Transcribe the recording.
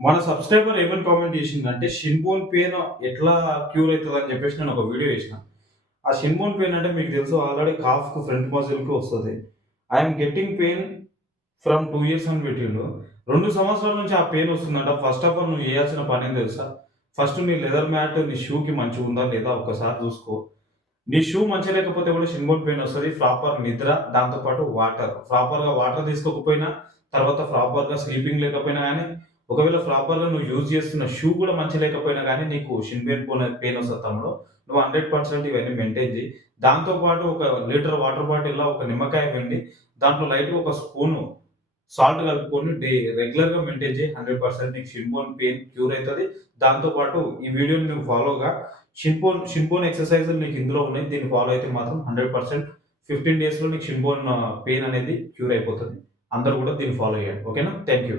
మన సబ్స్క్రైబర్ ఏమని కామెంట్ చేసిందంటే, షిన్‌బోన్ పెయిన్ ఎట్లా క్యూర్ అయితదని చెప్పేసి నేను ఒక వీడియో చేసిన. ఆ షిన్‌బోన్ పెయిన్ అంటే మీకు తెలుసు ఆల్రెడీ కాఫ్‌కు ఫ్రంట్ మజిల్‌కి వస్తది. I am getting pain from 2 years అని పెట్టిండు. 2 సంవత్సరాల నుంచి ఆ పెయిన్ వస్తుందంట. ఫస్ట్ ఆఫ్ ఆల్ నువ్వు చేయాల్సిన పనేం తెలుసా? ఫస్ట్ నీ లెదర్ మ్యాట్ నీ షూకి మంచిగుందా లేదా ఒక్కసారి చూసుకో. నీ షూ మంచిగా లేకపోతే కూడా షిన్‌బోన్ పెయిన్ వస్తది. ప్రాపర్ నిద్ర, దాంతో పాటు వాటర్. ప్రాపర్‌గా వాటర్ తీసుకోకపోయినా, తర్వాత ప్రాపర్‌గా స్లీపింగ్ లేకపోయినా గానీ, ఒకవేళ ప్రాపర్‌గా నువ్వు యూజ్ చేస్తున్న షూ కూడా మంచిగా లేకపోయినా గానీ, నీకు పెయిన్ వస్తది తమ్ముడు. నువ్వు 100% ఇవన్నీ మెయింటైన్ చెయి. దాంతో పాటు ఒక లీటర్ వాటర్ బాటిల్‌లో ఒక నిమ్మకాయ పిండి, దాంట్లో లైట్‌గా ఒక స్పూను సాల్ట్ కలుపుకొని రెగ్యులర్‌గా మెయింటైన్ చెయి. 100% నీకు షిన్‌బోన్ పెయిన్ క్యూర్ అయితది. దాంతో పాటు ఈ వీడియోని నువ్వు ఫాలోగా షిన్‌బోన్ ఎక్సర్‌సైజులు నీకు ఇందులో ఉన్నాయి. దీన్ని ఫాలో అయితే మాత్రం 100% 15 డేస్‌లో నీకు షిన్‌బోన్ పెయిన్ అనేది క్యూర్ అయిపోతది. అందరూ కూడా దీన్ని ఫాలో చేయండి. ఓకేనా? Thank you.